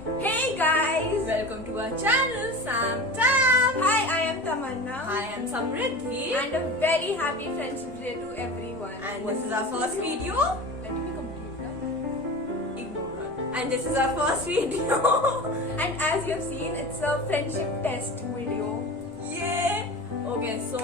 Hey guys, welcome to our channel Sam Tam. Hi, I am Tamanna. I am Samriddhi And a very happy Friendship Day to everyone. and this is our first video. Let me complete that. Ignore her. And this is our first video. And as you have seen, it's a friendship test video. Yeah. Okay, so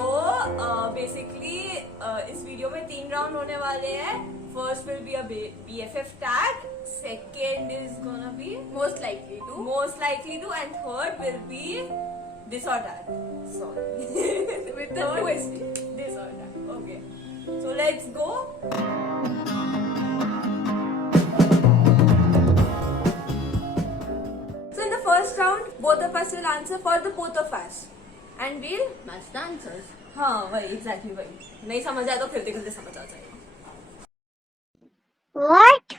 basically इस video में 3 round होने वाले हैं. First will be a BFF tag. Second is gonna be Most likely to. most likely to, and third will be this or that. Sorry. With the Third, twist. this or that. Okay. So let's go. So in the first round, both of us will answer for the both of us. And we'll match the answers. हाँ वही exactly वही. नहीं समझ आया तो खेलते खेलते समझ आ जाएगा. What?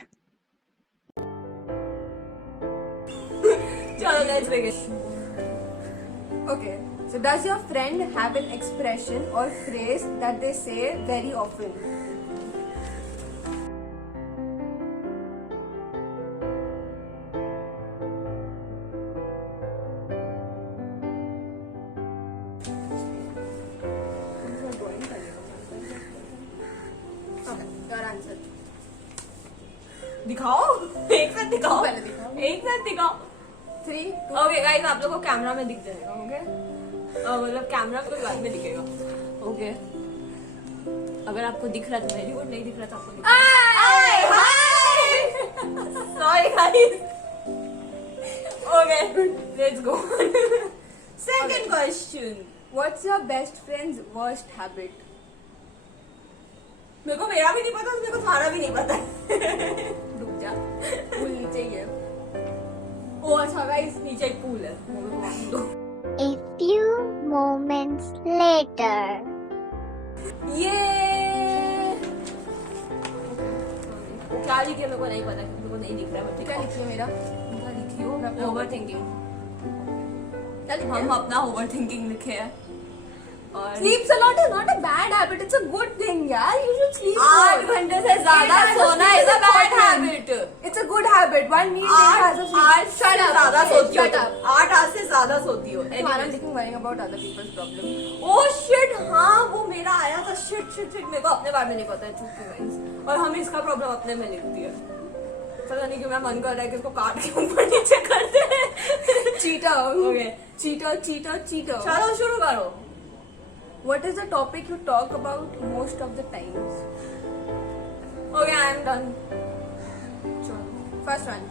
चलो let's begin. Okay. So does your friend have an expression or phrase that they say very often? Okay, your answer. दिखाओ. एक साथ दिखाओ. पहले दिखाओ. एक साथ दिखाओ. 3, 2, ओके गाइस, आप लोगों को कैमरा में दिख जाएगा. ओके मतलब कैमरा को बाद में दिखेगा. ओके अगर आपको दिख रहा है तो वेरी गुड, नहीं दिख रहा तो आपको दिख sorry guys. Okay let's go. Second question. What's your best friend's worst habit? मेरे को मेरा भी नहीं पता, मेरे को तुम्हारा भी नहीं पता. रुक जा. फूल नीचे ही है. ओ अच्छा गाइस, नीचे एक पूल है. मेरे को वहाँ दो. A few moments later. ये क्या लिखी है मेरे को नहीं पता, मेरे को नहीं दिख रहा है. क्या लिखिए मेरा? क्या लिखी हो? मैं अपना ओवर थिंकिंग. क्या लिखिए? हम अपना ओवर थिंकिंग लिखे हैं. और Sleeps a lot is not a bad habit. It's a good thing, यार. You should sleep 8 more. घंटे से ज्यादा 8 hours सोना sleep is a is bad important. habit. It's a good habit. One needs 8 hours of sleep. 8 से Shut up. ज्यादा सोती हो. Shut up. 8 hours से ज्यादा सोती हो. तुम्हारा thinking worrying about other people's problem. Oh shit, हाँ वो मेरा आया था. शिट शिट शिट, मेरे को अपने बारे में नहीं पता है. चुप गाइस. और हम इसका प्रॉब्लम अपने में लिख दिया. पता नहीं क्यों मेरा मन कर रहा है कि इसको काट के ऊपर नीचे करते हैं. Cheater. Okay. Cheater, cheater, cheater. चलो शुरू करो. What is the topic you talk about most of the times? Okay, I am done. First one.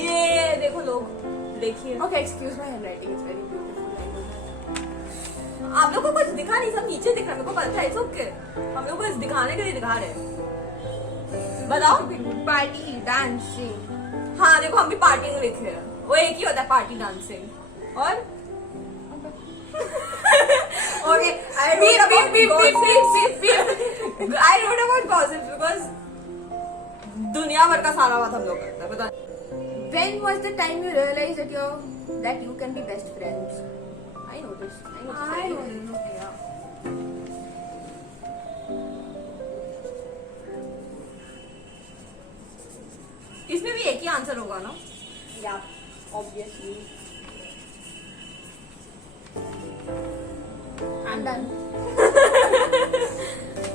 ये देखो लोग, देखिए. Okay, excuse my handwriting. It's very beautiful. I know that. आप लोग को कुछ दिखा नहीं, सब नीचे दिख रहा है. मेरे को पता है. It's okay. हम लोग को इस दिखाने के लिए दिखा रहे हैं. बताओ. Party, dancing. हाँ देखो, हम भी पार्टी में लिखे हैं. वो एक ही होता है, पार्टी डांसिंग. और okay, I wrote about gossips. I wrote about gossips because दुनिया भर का सारा बात हम लोग करते हैं. बता. When was the time you realized that you can be best friends? I know this. I know this. Yeah. इसमें भी एक ही आंसर होगा ना? Yeah, obviously. I'm done.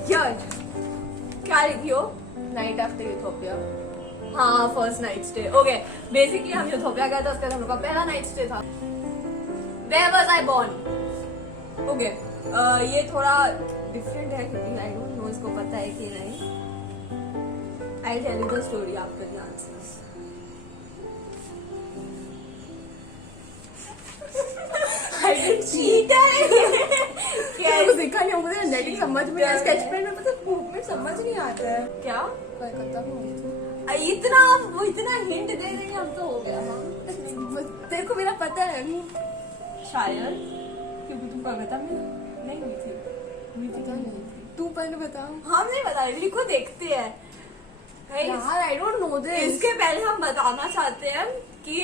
Judge. क्या लिखी हो? Night after Utopia. हाँ, first night stay. Okay, basically हम यूथोपिया गए थे, उसके बाद हम लोग का पहला नाइट स्टे था. Where was I born? Okay, ये थोड़ा डिफरेंट है क्योंकि आई डोंट नो इसको पता है कि नहीं. I'll tell you the story after the answers. I didn't cheat. मुझे देखा नहीं, मुझे handwriting समझ में नहीं, sketch pen में मतलब movement समझ नहीं आता है. क्या? कोलकाता में हुई थी. इतना हिंट दे देंगे हम तो हो गया. तेरे को मेरा पता है नहीं. शायद क्योंकि तुम कोलकाता में नहीं हुई थी. पता नहीं. तू पहले बता. हम नहीं बता रहे, लिखो देखते हैं. यार I don't know this. इसके पहले हम बताना चाहते हैं कि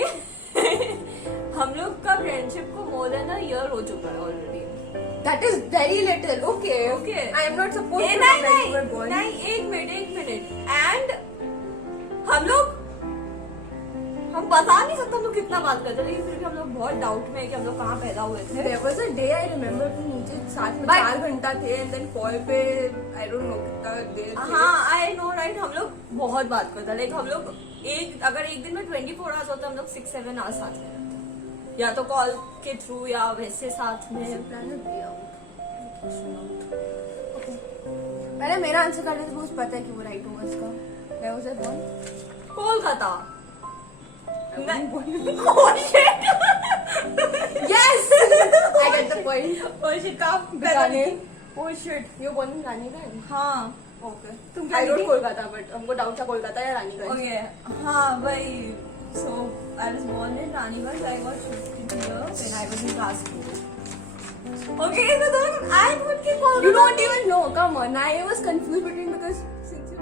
हम लोग का फ्रेंडशिप को मोर देन अ ईयर हो चुका है already. That is very little. Okay. Okay. I am not supposed to know नहीं that you were born. नहीं, एक मिनट. एंड हम हम बता नहीं सकते हम लोग कितना बात करते, लेकिन फिर भी हम लोग बहुत डाउट में है कि हम लोग कहाँ पैदा हुए थे। There was a day I remember कि नीचे साथ में But- 4 घंटा थे and then कॉल पे I don't know कितना देर थे। हाँ आई नो राइट, हम लोग बहुत बात करते हैं, लाइक हम लोग अगर एक दिन में 24 आवर्स होता है, हम लोग 6-7 आवर्स साथ में रहते हैं, या तो कॉल के थ्रू या वैसे साथ में। Planet way out. Okay. पहले मेरा आंसर करने से मुझे पता है कि वो राइट होगा इसका। Where was I born? Kolkata. I wasn't born. Oh shit! Yes! I get the point. Oh shit, कहाँ पैदा बीकानेर। हुई? Oh shit. You born in Raniganj? हाँ Okay. तुम I क्या wrote थी? कोलकाता but हमको डाउट था कोलकाता या रानीगंज। Okay, हाँ वही। So I was born in Raniganj. I got shifted here when I was in class 2. Okay, so then I would keep Kolkata. You don't even know. Come on. I was confused between because since you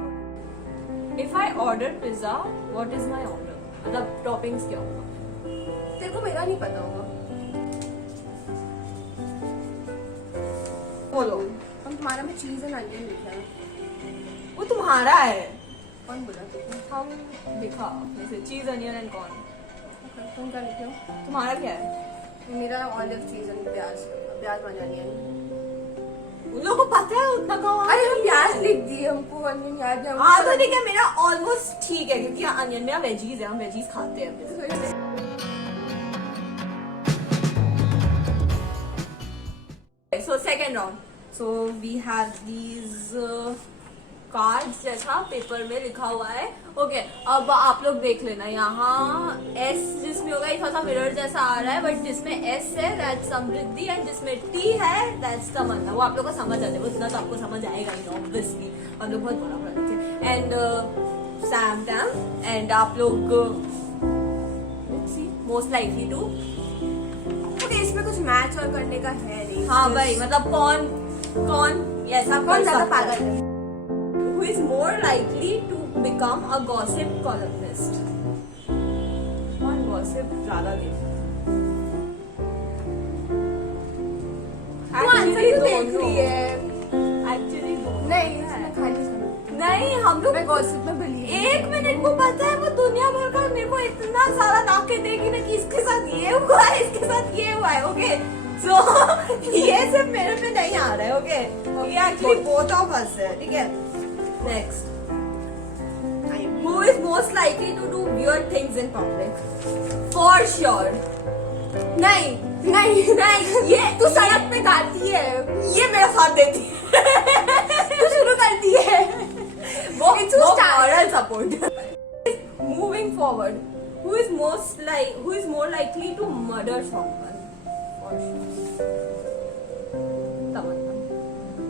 If I order pizza, what is my order? मतलब toppings क्या होगा? तेरे को मेरा नहीं पता होगा। बोलो। हम तुम्हारा में चीज एंड अनियन लिखा है। वो तुम्हारा है। कौन बोला तुमने? हम लिखा अपने से चीज अनियन एंड कॉर्न। Okay, तुम क्या लिखे हो? तुम्हारा क्या है? मेरा ऑलिव चीज एंड प्याज वाला अनियन। उन लोगों को पता है उतना कहाँ? अरे हम प्याज लिख दिए, हमको अनियन याद नहीं। हाँ तो ठीक है, मेरा ऑलमोस्ट ठीक है क्योंकि अनियन मेरा वेजीज है, हम वेजीज खाते हैं। So second round. So we have these cards जैसा पेपर में लिखा हुआ है। ओके अब आप लोग देख लेना, यहाँ एस जिसमें होगा ये थोड़ा सा मिरर जैसा आ रहा है, बट जिसमें एस है दैट्स समृद्धि एंड जिसमें टी है दैट्स तमन्ना। वो आप लोग को समझ आते हैं, उतना तो आपको समझ आएगा ही ऑब्वियसली, हम लोग बहुत बड़ा पढ़ रखे। एंड सैम टैम एंड आप लोग मोस्ट लाइकली टू। ओके, इसमें कुछ मैच और करने का है नहीं। हाँ भाई, मतलब कौन ऐसा कौन ज्यादा पागल है? Who is more likely to become a gossip columnist? कौन gossip ज्यादा देता है? वो आंसर क्यों देख रही है? Actually दोनों नहीं, है। इसमें खाली सुनो। नहीं हम लोग मैं गॉसिप में बिलीव। एक मिनट को पता है, वो दुनिया भर का मेरे को इतना सारा ताके देगी ना कि इसके साथ ये हुआ है, इसके साथ ये हुआ है। ओके सो ये सिर्फ मेरे पे नहीं आ रहा है। ओके ये एक्चुअली बोथ ऑफ अस है। ठीक है, next. Who is most likely to do weird things in public? For sure. नहीं ये तू सड़क पे गाती है, ये मेरा साथ देती है। तू शुरू करती है। वो It's too moral support. Moving forward, who is more likely to murder someone? For sure. तमन्ना।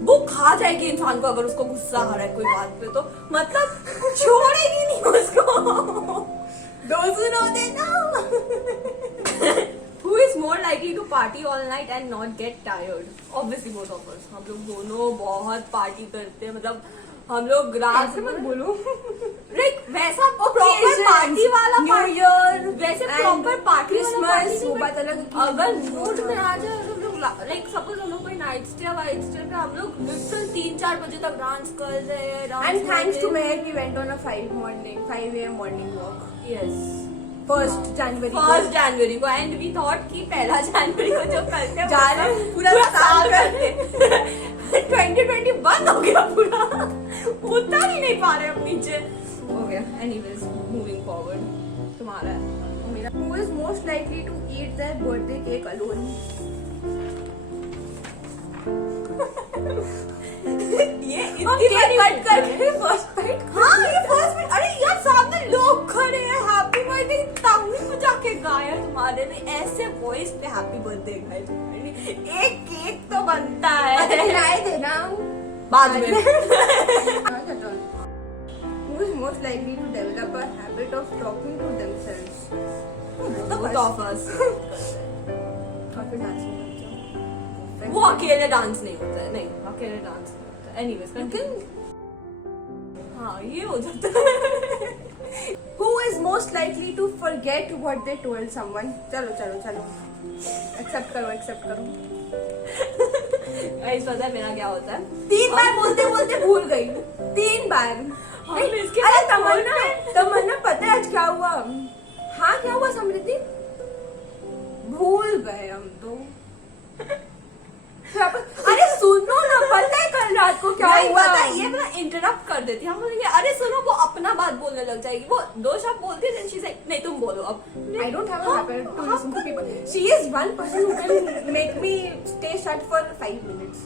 वो खा जाएगी इंसान को अगर उसको गुस्सा आ रहा है कोई बात पे, तो मतलब छोड़ेगी नहीं उसको। Those who know they know. Who is more likely to party all night and not get tired? Obviously both of us. हम लोग दोनों बहुत पार्टी करते हैं, मतलब हम लोग रात ऐसे मत बोलो। लाइक वैसा प्रॉपर पार्टी वाला New Year, वैसे and प्रॉपर पार्टी Christmas, वो बात अलग है। अगर मूड में आ जाए हम लोग लाइक सपोज हम लोग कोई नाइट स्टे वाइट स्टे पे हम लोग लिटरल 3-4 बजे तक डांस कर रहे हैं। And thanks to Meher, we went on a 5 a.m. morning walk. Yes 1st January. 1 जनवरी को, एंड वी थॉट कि 1 जनवरी को जो करते हैं जा रहे हैं, पूरा साल करते। 2020 बंद हो गया पूरा, उतर ही नहीं पा रहे हम नीचे। हो गया। एनीवेज मूविंग फॉरवर्ड, तुम्हारा है। मेरा Who is most likely to eat their birthday cake alone? ये हम केक कट करके फर्स्ट बाइट। हाँ ये फर्स्ट में, अरे यार सामने लोग खड़े हैं, हैप्पी बर्थडे ताली बजा के गाया तुम्हारे ने, ऐसे वॉइस पे हैप्पी बर्थडे गाया तुम्हारे ने। एक केक तो बनता है, खिलाए देना बाद में। Who is most likely to develop a habit of talking to themselves? Both of us. काफी डांस नहीं करते। वो अकेले डांस नहीं होता है, नहीं अकेले डांस नहीं होता है। एनीवेज हाँ ये हो जाता है। Who is most likely to forget what they told someone? चलो एक्सेप्ट करो। गाइस पता है मेरा क्या होता है? 3 बार बोलते भूल गई। 3 बार। हम इसके अरे साथ तमन्ना पता है आज क्या हुआ? हाँ हाँ क्या हुआ समृद्धि? भूल गए हम तो। अरे सुनो ना, पता है कल रात को क्या नहीं हुआ? पता है, ये ना इंटरप्ट कर देती है। हम बोलेंगे अरे सुनो, वो अपना बात बोलने लग जाएगी। वो दो शब्द बोलती है, then she's like, नहीं तुम बोलो अब। I don't have a habit to listen to people. She is one person who can make me stay shut for 5 minutes.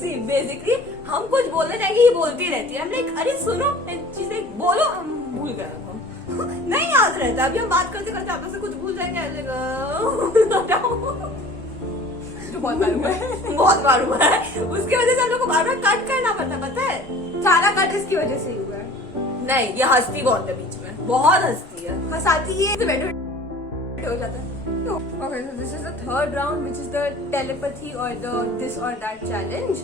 See, basically हम कुछ बोलने जाएंगे, ये बोलती रहती है। हम लाइक अरे सुनो, and she's like, बोलो, हम भूल गए हम। नहीं याद रहता। अभी हम बात करते करते आपस में कुछ भूल जाएंगे। जो बहुत बार हुआ है। बहुत बार हुआ है। उसकी वजह से हम लोग को बार बार कट करना पड़ता है, पता है? सारा कट इसकी वजह से ही हुआ है। नहीं, ये हंसती बहुत है बीच में, बहुत हंसती है। हंसाती है तो बेटर हो जाता है। Okay, so this is the third round, which is the telepathy or the this or that challenge.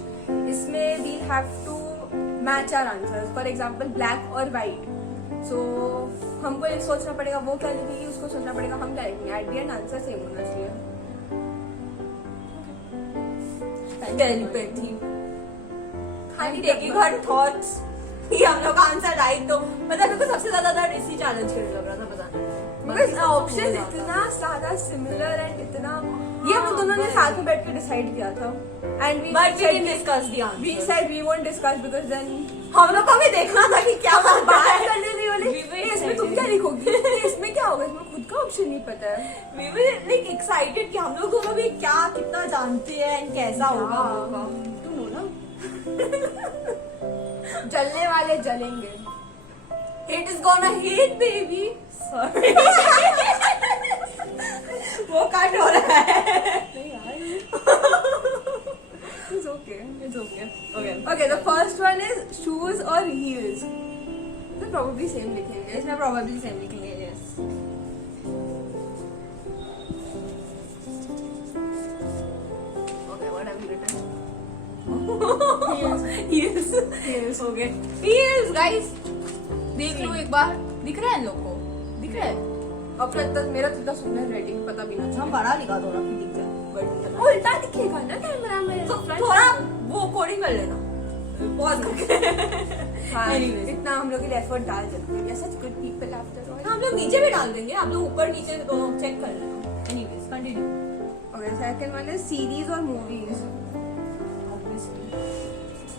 इसमें we have to match our answers. For example, black or white. So हमको ये सोचना पड़ेगा वो क्या लिखेगी, उसको सोचना पड़ेगा हम क्या लिखेंगे। At the end answer same होना चाहिए। टेलीपैथी, खाली टेकिंग हर थॉट्स। ये हम लोग का आंसर राइट तो मतलब मेरे को सबसे ज्यादा इसी चैलेंज के लिए लग रहा था, पता नहीं। Because ऑप्शन इतना ज्यादा सिमिलर एंड इतना ये हम दोनों ने साथ में बैठ के डिसाइड किया था। And we But we didn't discuss the answer. We said we won't discuss because then हम लोग को भी देखना था कि क्या बात बात करने भी वाले We were इसमें तुम excited. क्या लिखोगी, इसमें क्या होगा, इसमें खुद का ऑप्शन नहीं पता है। We were like excited कि हम लोग दोनों भी क्या कितना जानते हैं and कैसा होगा होगा। तुम हो ना जलने वाले जलेंगे। Hate is gonna hate baby. Sorry. वो कट हो रहा है। नहीं यार it's okay. It's okay. Okay. Okay, the first one is shoes or heels. तो probably same लिखेंगे। इसमें probably same लिखेंगे, yes. Okay, what have you written? Heels. Heels. Okay. Heels, guys. देख लो एक बार, दिख रहा है इन लोग को? दिख रहा है? अपना तक मेरा तो इतना सुंदर रेटिंग पता भी ना हम बड़ा लिखा थोड़ा कि दिख जाए, बट दिख जाए। उल्टा दिखेगा ना कैमरा में। तो थोड़ा वो कोडिंग कर लेना, पॉज करके। हाँ, Anyways. इतना हम लोग के लिए एफर्ट डाल सकते हैं। You're such good people after all. हम लोग नीचे भी डाल देंगे, आप लोग ऊपर नीचे दोनों चेक कर लेना। Anyways, continue. Okay, second one is series or movies.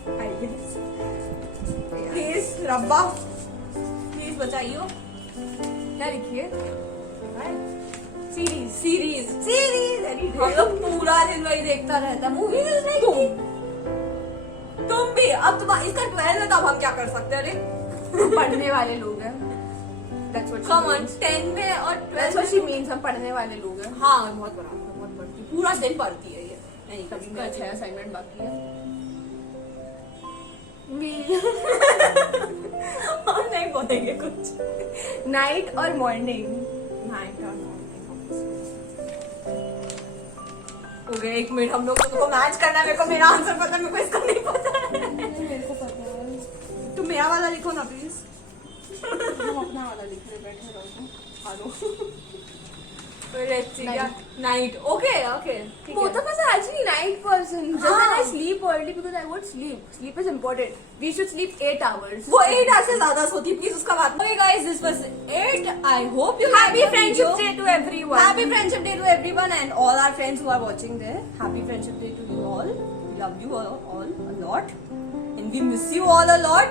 I guess. Please, रब्बा, please बताइयो। क्या लिखिए? Series, series, series. हम लोग पूरा दिन वही देखता रहता है। मूवीज नहीं। तुम भी अब तुम इसका 12 है, तब हम क्या कर सकते हैं? अरे पढ़ने वाले लोग हैं। That's what she come on, means. 10 में और 12 That's what she means. हम पढ़ने वाले लोग हैं। हाँ, बहुत बड़ा, बहुत पढ़ती, पूरा दिन पढ़ती है ये। नहीं, कभी इसका अच्छा असाइनमेंट बाकी है। हम नहीं बोलेंगे कुछ। नाइट और मॉर्निंग। नाइट और ओके, एक मिनट, हम लोग को मैच करना है। मेरे को मेरा आंसर पता है, मेरे को इसका नहीं पता है। मेरे को पता है। तुम मेरा वाला लिखो ना प्लीज। हम अपना वाला लिखने बैठे रहो। Hello. Night. Okay okay, Both of us are actually night person. Just that I sleep early because I would sleep. Sleep is important. We should sleep 8 hours. वो 8 आवर से ज्यादा सोती, प्लीज उसका बात। Okay guys, this was 8. I hope you Happy Friendship Day to everyone. Happy Friendship Day to everyone and all our friends who are watching there. Happy Friendship Day to you all. We love you all a lot and we miss you all a lot.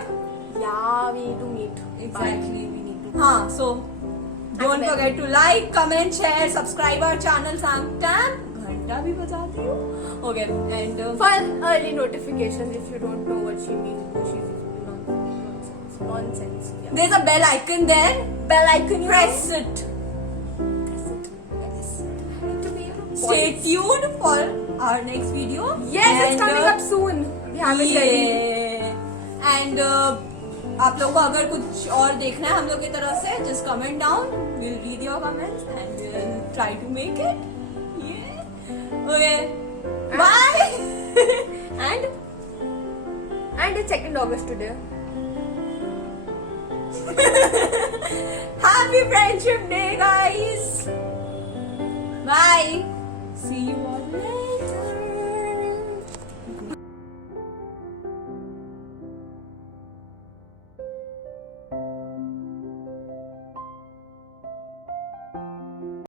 Yeah, we need to meet. Exactly, we need to. हाँ, so don't forget to like, comment, share, subscribe our channel. Samtam घंटा भी बजा दियो. Okay, and Fun early notifications if you don't know what she means. What she's nonsense. Yeah. there's a bell icon there. Bell icon, you press it. Stay tuned for our next video. Yes, it's And, coming up soon. We have it ready. And आप लोग को अगर कुछ और देखना है हम लोग की तरफ से, just comment down. We'll read your comments and we'll try to make it. Yeah. Okay. Bye. And it's 2nd August today. Happy Friendship Day, guys. Bye. See you all.